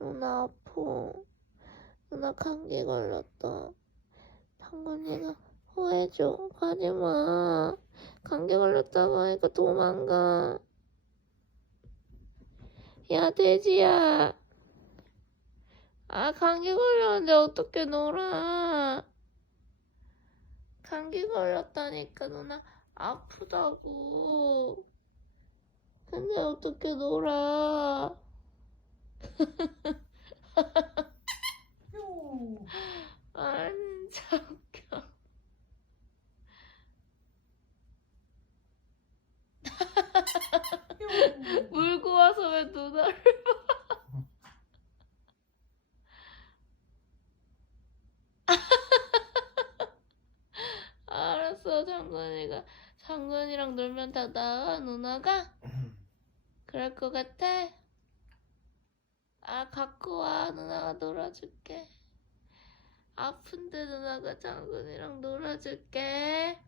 누나 아파. 누나 감기 걸렸다. 장군이가 호해줘. 가지마. 감기 걸렸다고 하니까 도망가. 야, 돼지야. 아, 감기 걸렸는데 어떻게 놀아. 감기 걸렸다니까 누나 아프다고. 근데 어떻게 놀아. 알았어, 장군이가. 장군이랑 놀면 다 나아, 누나가? 그럴 것 같아? 아, 갖고 와. 누나가 놀아줄게. 아픈데 누나가 장군이랑 놀아줄게.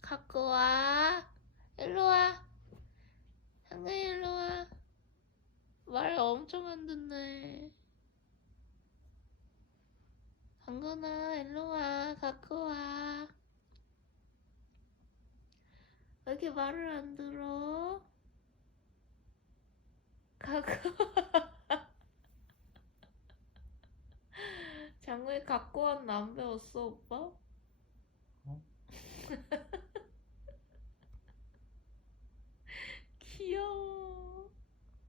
갖고 와. 일로 와. 장군이 일로 와. 말 엄청 안 듣네. 장군아, 일로 와. 갖고 와. 왜 이렇게 말을 안 들어? 갖고 장군이 갖고 왔나 안 배웠어 오빠? 어?